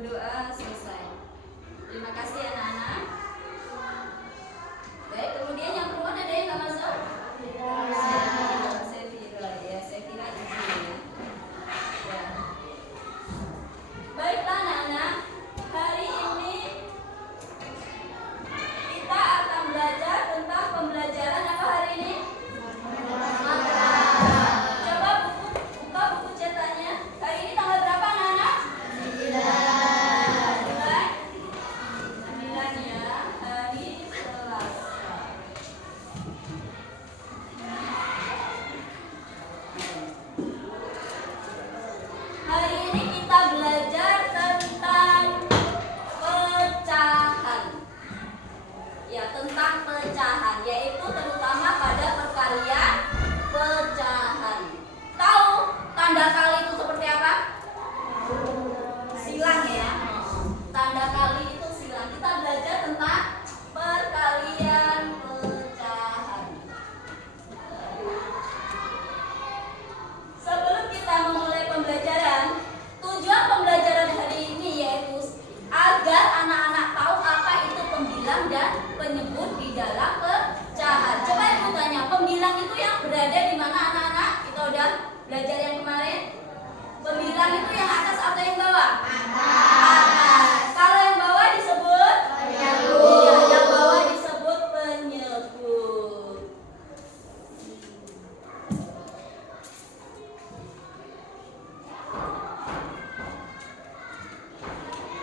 berdoa selesai. Terima kasih anak-anak. Baik, kemudian yang perempuan ada yang nggak masuk? Sefira, ya saya kira izin ya. Baiklah anak-anak, hari ini kita akan belajar tentang pembelajaran apa hari ini? Coba buka buku cetaknya. Hari ini tanggal berapa anak-anak? 9 ya, hari Selasa. Hari ini kita belajar tentang pecahan. Ya, tentang pecahan, yaitu terutama pada perkalian pecahan. Tahu tanda kali itu seperti apa? Silang ya. Tanda kali itu silang. Kita belajar tentang perkalian pecahan. Sebelum kita memulai pembelajaran, tujuan pembelajaran hari ini yaitu agar anak-anak tahu apa itu pembilang dan penyebut di dalam pecahan. Coba ibu tanya, pembilang itu yang berada di mana anak-anak? Kita udah belajar yang kemarin. Pembilang itu yang atas atau yang bawah? Atas. Kalau yang bawah disebut penyebut. Iya, yang bawah disebut penyebut.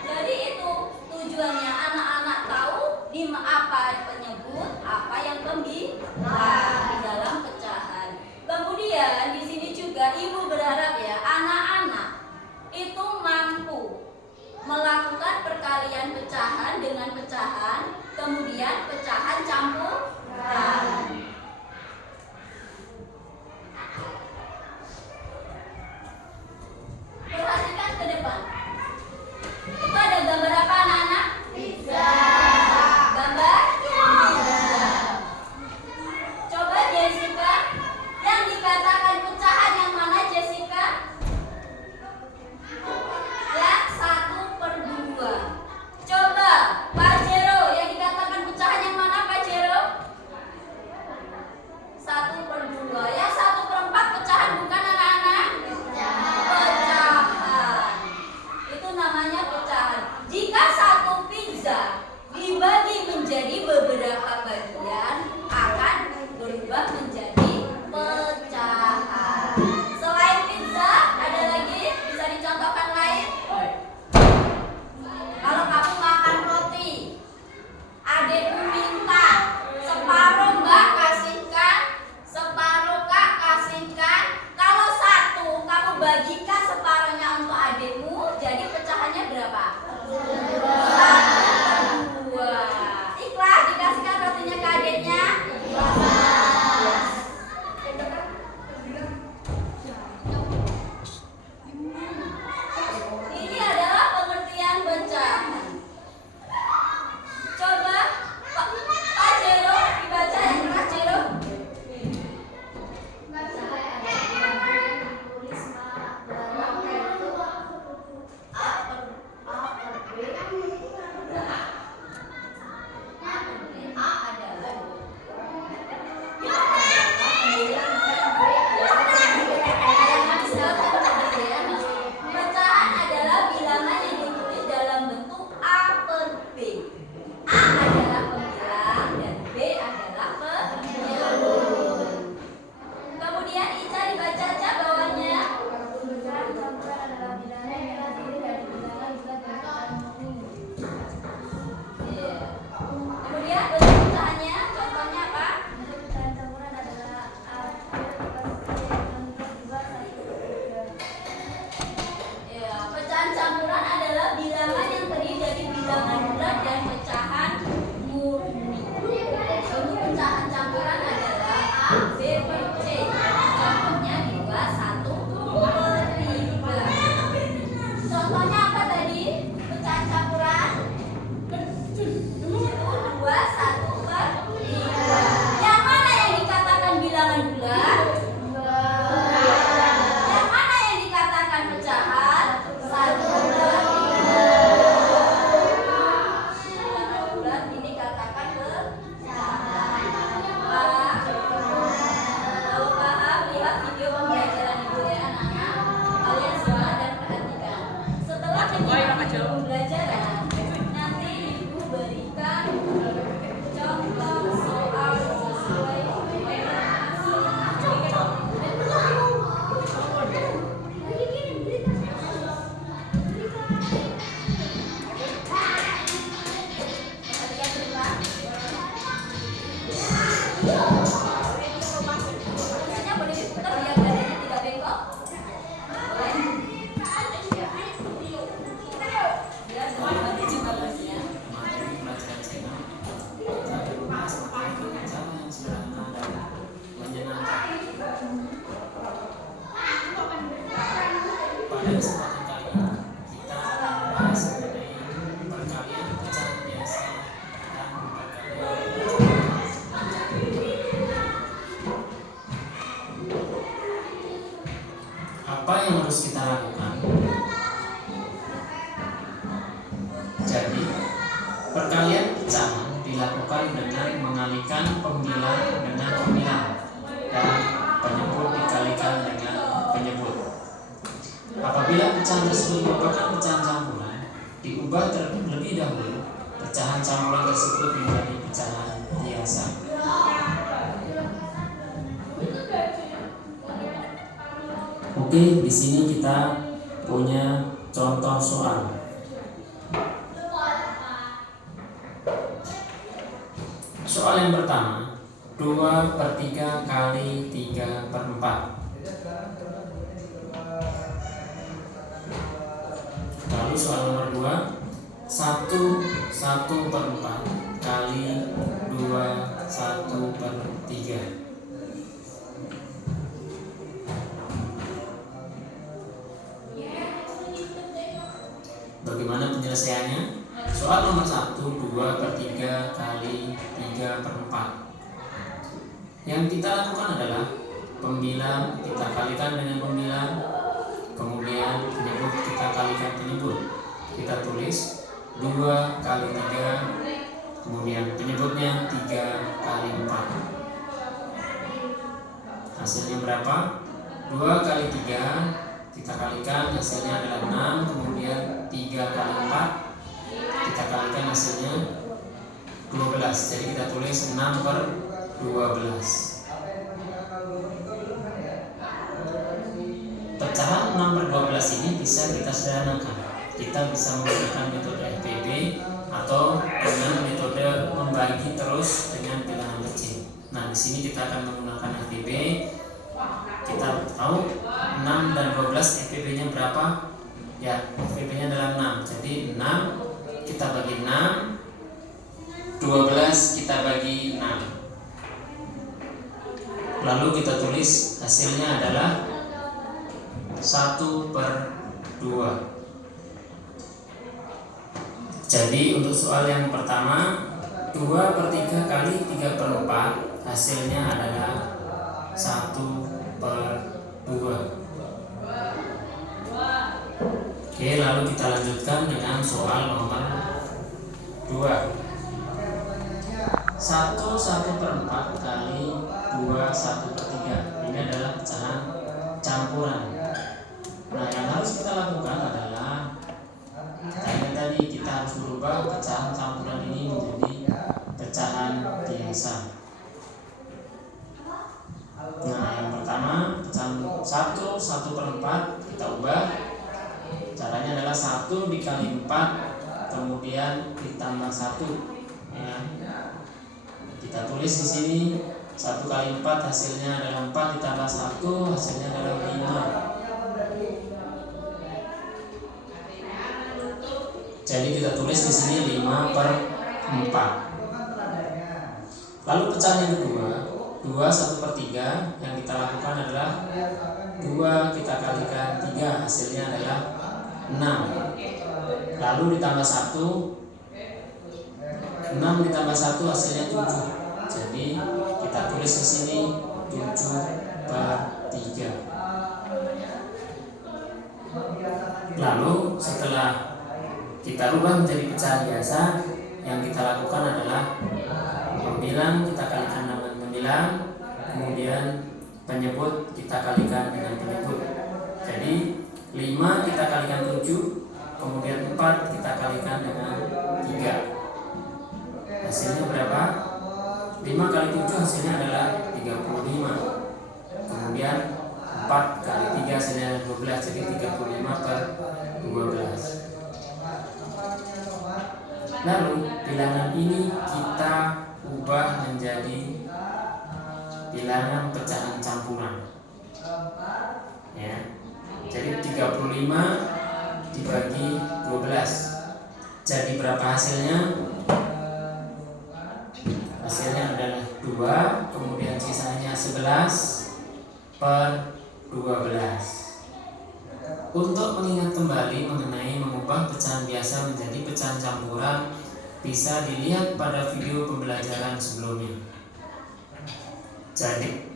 Jadi itu tujuannya anak-anak tahu di apa penyebut, apa yang pembilang di dalam pecahan. Kemudian di sini juga ibu berharap ya anak-anak itu mampu melakukan perkalian pecahan dengan pecahan, kemudian pecahan campuran. Perhatikan ke depan. Itu ada gambar apa anak-anak? Pizza. Gambar? Pizza. Coba Jessica, yang dikatakan pecahan yang mana Jessica? Yang 1/2. Coba Pak Jero, yang dikatakan pecahan yang mana Pak Jero? 1/2. Yang 1/4 pecahan bukan anak-anak? Pecahan. Itu namanya pecahan. Jika satu pizza dibagi menjadi beberapa bagian, akan berubah menjadi pecahan. Selain pizza, ada lagi? Bisa dicontohkan lain? Kalau kamu makan roti, adikmu minta separuh mbak kasihkan, separuh kak kasihkan. Kalau satu kamu bagikan separuhnya untuk adikmu, jadi pecahannya berapa? 1/2. Ikhlas dikasihkan rotinya ke adiknya? Ikhlas. Ini adalah pengertian pecahan. Coba Pak Jero dibaca yang keras Jero. Pada kesempatan kali ini kita akan membahas mengenai perkalian pecahan biasa dan perkalian apa yang harus kita lakukan. Jadi perkalian pecahan dilakukan dengan mengalihkan pembilang dengan pembilang dan penyebut dikalikan dengan penyebut. Apabila pecahan tersebut merupakan pecahan campuran, diubah terlebih dahulu pecahan campuran tersebut menjadi pecahan biasa. Oke, di sini kita punya contoh soal. Soal yang pertama, 2/3 kali 3/4. Lalu soal nomor 2, 1/4 kali 2 1/3. Bagaimana penyelesaiannya? Soal nomor 1, 2/3 kali 3/4. Yang kita lakukan adalah pembilang kita kalikan dengan pembilang, kemudian penyebut kita kalikan penyebut. Kita tulis 2 kali 3, kemudian penyebutnya 3 kali 4. Hasilnya berapa? 2 kali 3 kita kalikan, hasilnya adalah 6, kemudian 3 kali 4 kita kalikan, hasilnya 12. Jadi kita tulis 6/12. Pecahan 6/12 ini bisa kita sederhanakan. Kita bisa menggunakan metode FPB atau dengan metode membagi terus dengan bilangan kecil. Nah, di sini kita akan menggunakan FPB. Kita tahu 6 dan 12 FPB-nya berapa? Ya, FPB-nya adalah 6. Jadi 6 kita bagi 6, 12 kita bagi 6. Lalu kita tulis hasilnya adalah 1/2. Jadi untuk soal yang pertama, 2/3 kali 3/4, hasilnya adalah 1/2. Oke, lalu kita lanjutkan dengan soal nomor 2. 1/4 kali 2 1/3. Ini adalah pecahan campuran. Nah, yang harus kita lakukan adalah tadi kita harus merubah pecahan campuran ini menjadi pecahan biasa. Nah, yang pertama pecahan 1/4 kita ubah. Caranya adalah 1 dikali 4, kemudian ditambah 1. Ya. Kita tulis di sini 1 kali 4 hasilnya adalah 4, ditambah 1 hasilnya adalah 5. Jadi kita tulis di sini 5/4. Lalu pecahan yang kedua, 2 1/3, yang kita lakukan adalah 2 kita kalikan 3, hasilnya adalah 6. Lalu ditambah 1, 6 ditambah 1 hasilnya 7. Jadi kita tulis di sini 7/3. Lalu setelah kita rubah menjadi pecahan biasa, yang kita lakukan adalah pembilang kita kalikan dengan pembilang, kemudian penyebut kita kalikan dengan penyebut. Jadi 5 kita kalikan 7, kemudian 4 kita kalikan dengan 3. Hasilnya berapa? 5 kali 7 hasilnya adalah 35. Kemudian 4 kali 3 hasilnya 12, jadi 35/12. Lalu bilangan ini kita ubah menjadi bilangan pecahan campuran. Ya. Jadi 35 dibagi 12. Jadi berapa hasilnya? Hasilnya adalah 2, kemudian sisanya 11/12. Untuk mengingat kembali mengenai mengubah pecahan biasa menjadi pecahan campuran, bisa dilihat pada video pembelajaran sebelumnya. Jadi,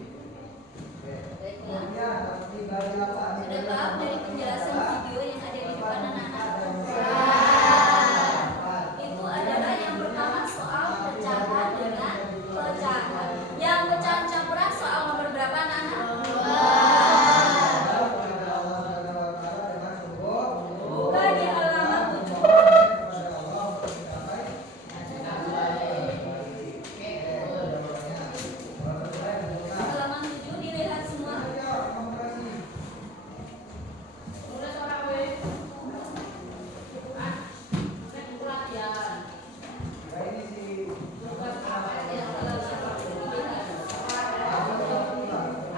sudah paham dari penjelasan video yang ada di depan anak-anak? Itu adalah yang pertama soal pecahan dengan pecahan. Yang pecahan campuran soal nomor berapa anak-anak? Buka di halaman 7. Halaman 7 dilihat semua.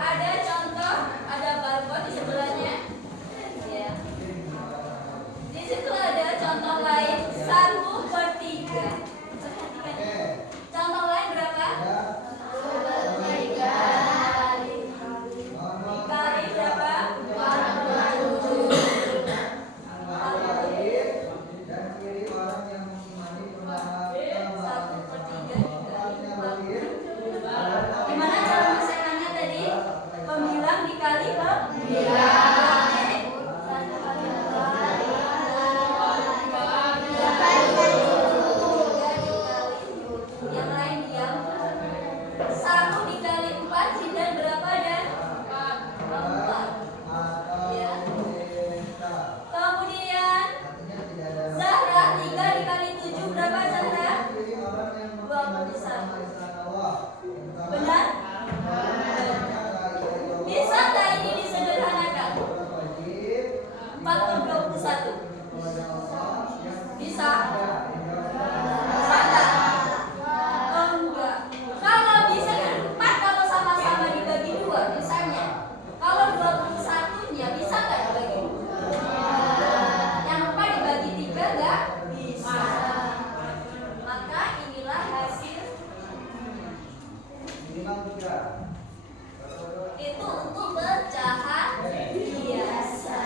Ada contoh, ada barcode di sebelahnya. Ya. Di situ ada contoh lain 1/3. Perhatikan. Contoh lain berapa? 1/3. Dikali berapa? 1/3 gimana cara menyelesaikannya tadi? Pembilang dikali pembilang. Yang lain diam. 1 dikali 4 dan berapa dan? 4. Ya. Kemudian Zahra 3 dikali 7 berapa Zahra? 21. Benar? Bisa nggak ini disederhanakan? 4/21. Bisa? Bisa nggak? Oh, enggak. Kalau bisa kan 4 kalau sama-sama dibagi 2 misalnya. Kalau 21-nya bisa nggak dibagi 2? Yang 4 dibagi 3 nggak? Bisa. Maka inilah hasil. Itu untuk pecahan biasa.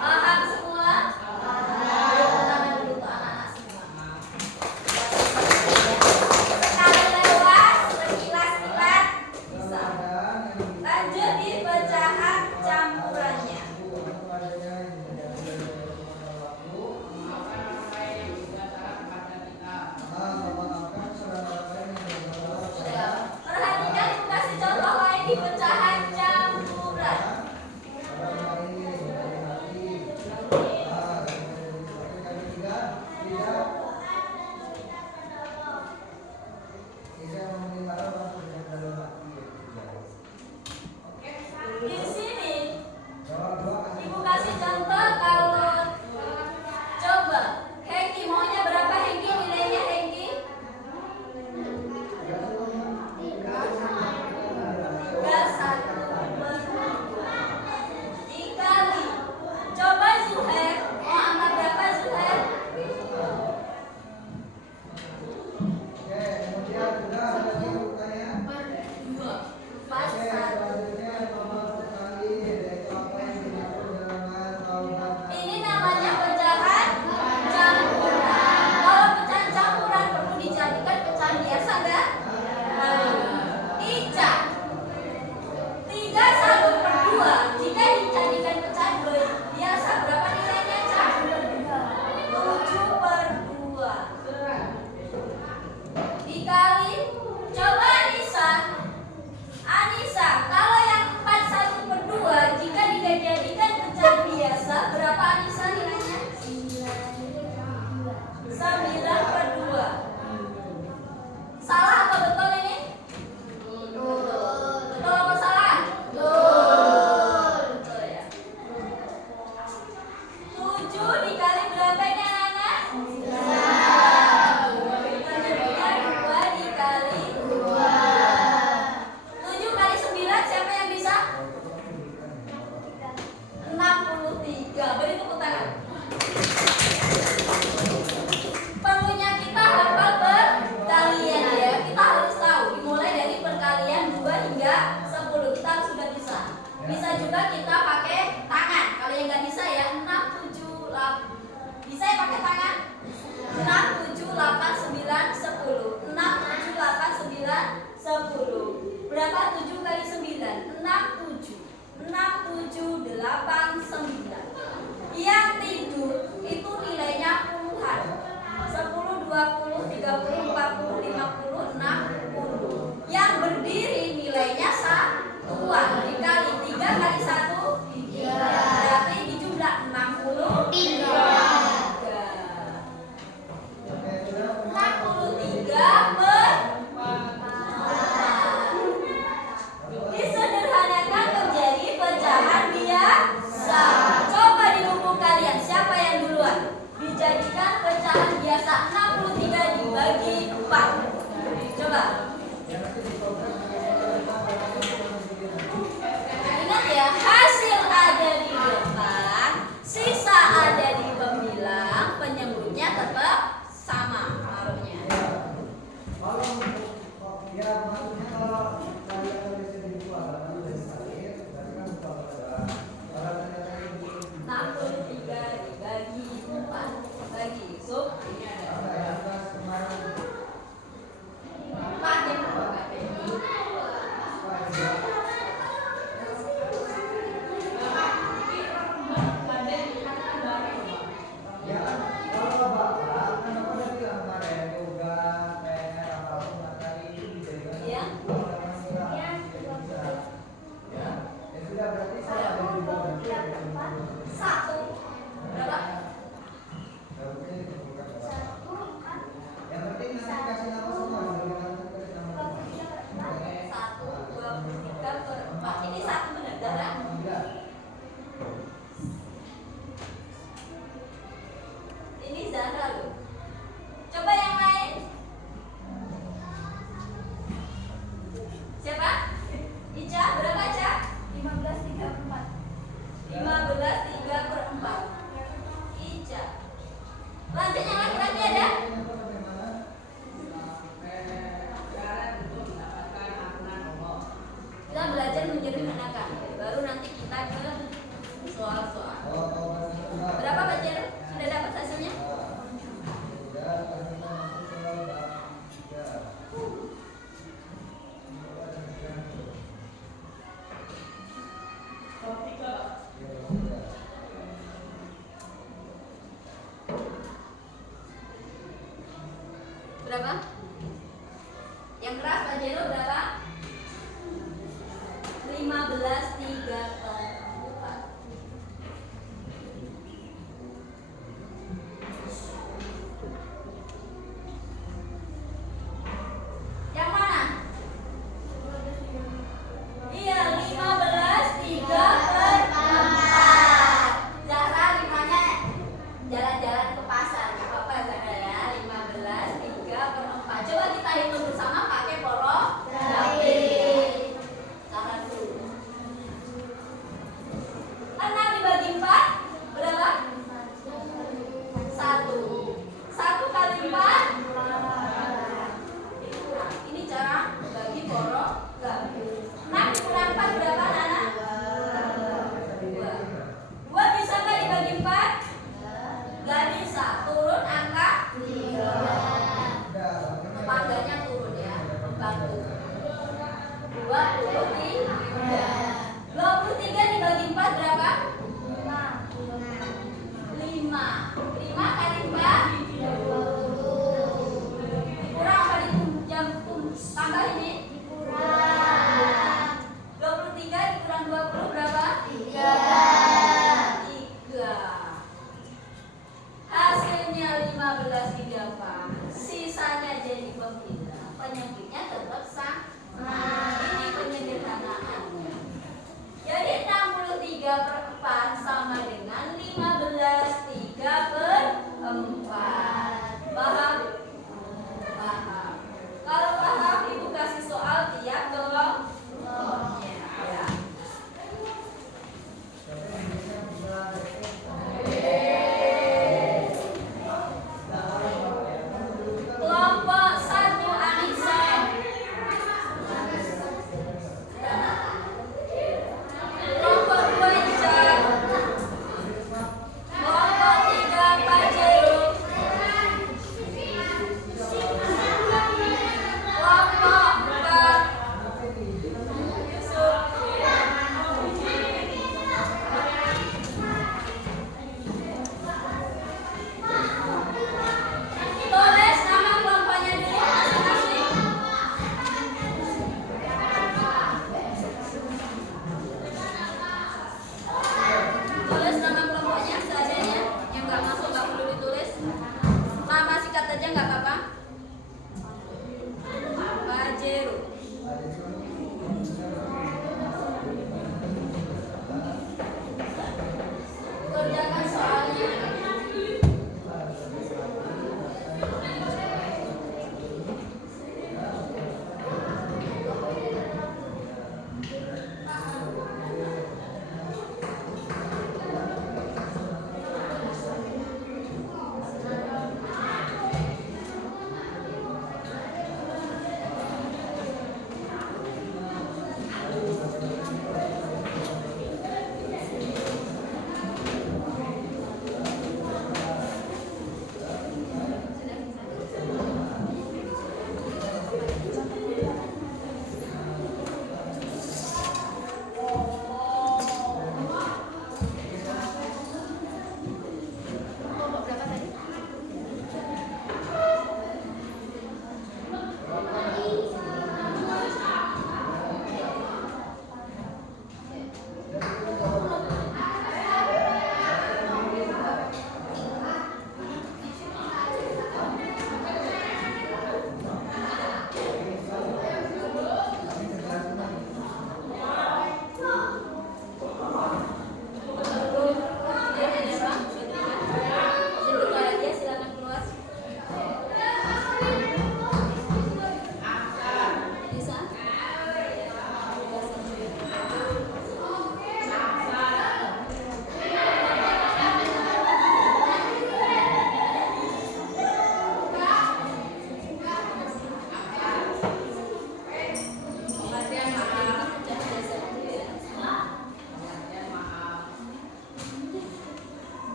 Paham semua? Tepuk tangan dulu untuk anak-anak semua. Sekali lewat, sekilas-kilas bisa. Lanjut di pecahan campurannya. Perhatikan, ibu kasih contoh lain di pecahan campuran. Di sini ibu kasih contoh kalau coba Hengki maunya berapa Hengki nilainya Hengki? 1/2 dikali. Coba Zuhair mau angka berapa Zuhair? 4/1. Ini namanya pecahan campuran. Kalau pecahan campuran perlu dijadikan pecahan biasa enggak? Ica 3/1/2 jika dijadikan pecahan biasa berapa nilainya Ca? 7/2 dikali. Coba Anissa kalau yang 4/1/2 jika dijadikan pecahan biasa berapa Anissa nilainya? 9/2. Salah atau betul ini? Betul apa salah? Betul ya. 7 dikali berapa ini anak-anak? 2 dikali 2. 7 kali 9 siapa yang bisa? 63. Beri tepuk tangan. Perlunya kita hafal perkalian ya. Kita harus tahu dimulai dari perkalian 2 hingga 10. Kita sudah bisa. Bisa juga kita pakai tangan. Kalau yang nggak bisa ya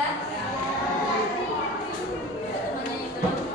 Sudah? Temannya yang belum?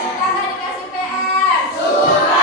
Suka nggak dikasih PR? Suka.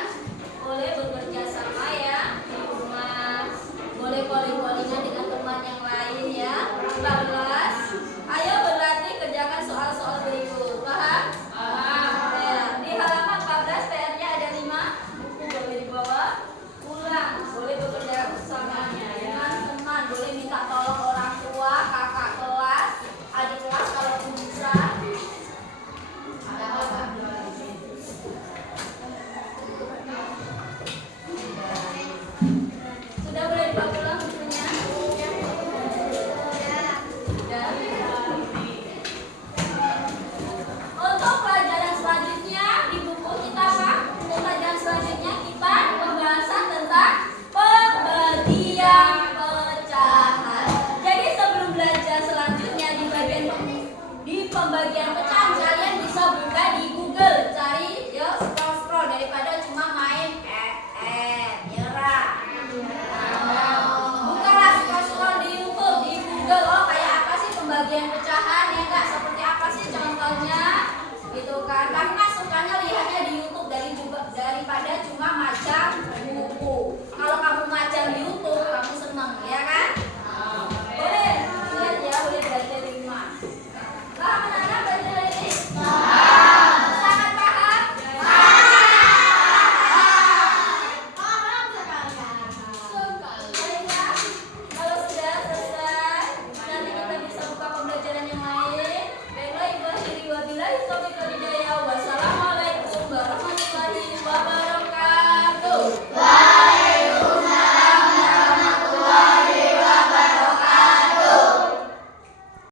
kalian boleh bekerja sama ya di rumah, boleh calling-callingan dengan teman yang lain ya. 14, ayo berlatih kerjakan soal-soal berikut. Paham? Ya, di halaman 14 PR-nya ada 5, buku boleh dibawa, pulang boleh bekerja bersamanya dengan teman, boleh minta tolong orang tua, kakak kelas, adik kelas kalau bisa.